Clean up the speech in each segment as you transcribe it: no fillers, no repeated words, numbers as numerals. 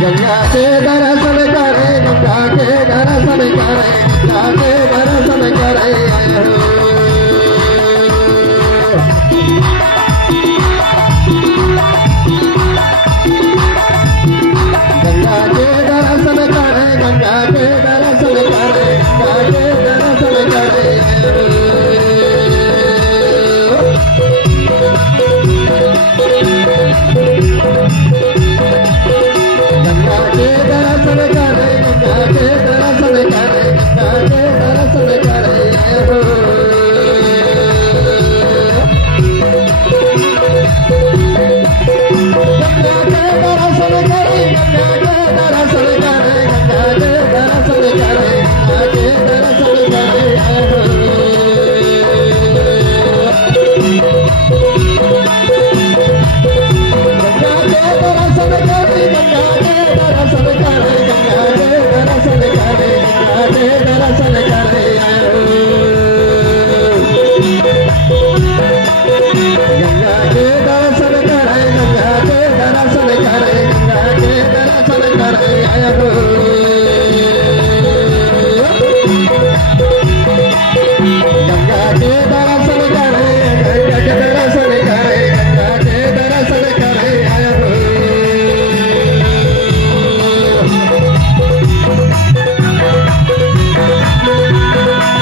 गंगा के दर्शन करे गंगा के दर्शन करे गंगा के दर्शन करे गंगा के दर्शन करे गंगा के दर्शन करे गंगा के दर्शन करे गंगा के दर्शन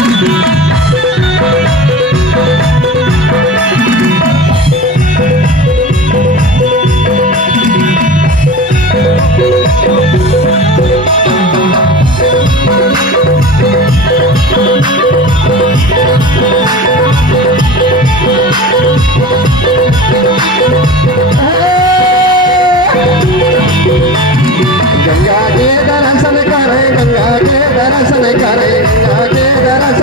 करे गंगा के दर्शन करे गंगा के दर्शन करे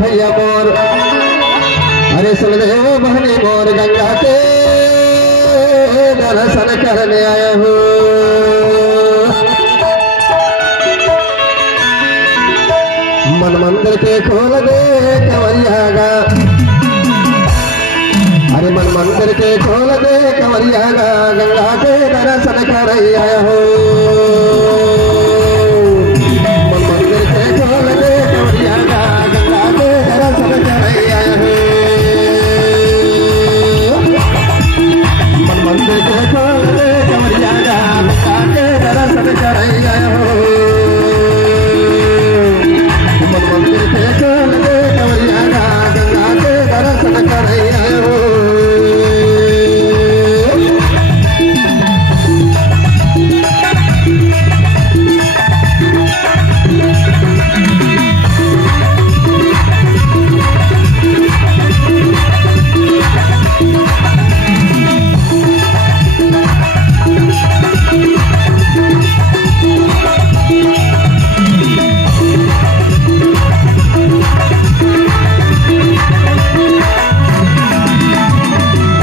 भैया मोर अरे सुन ले बहनी मोर गंगा के दर्शन करने आया हूँ मन मंदिर के खोल दे कंवरिया गा अरे मन मंदिर के खोल दे कंवरिया गा गंगा के दर्शन कर आया हूँ मन मंदिर के खोल दे कंवरिया गा गंगा के दर्शन कर आया हूँ मन मंदिर के खोल दे कंवरिया गा गंगा के दर्शन कर आया हूँ मन मंदिर के खोल दे कंवरिया गा गंगा के दर्शन कर आया हूँ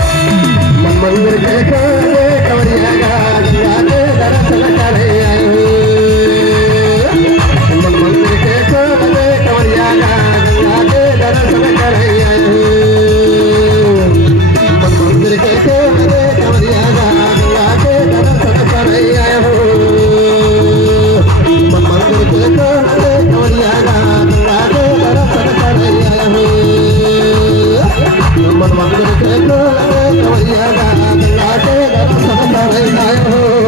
मंदिर के खोले कंवरिया गा गंगा के दर्शन करे आए मन मंदिर के खोले कंवरिया गा गंगा के दर्शन करे आए मन मंदिर के खोले कंवरिया गा गंगा के दर्शन करे आए मन मंदिर के खोले कंवरिया गा गंगा के दर्शन करे आए मन मंदिर के खोले कंवरिया गा गंगा के दर्शन कर आए हो।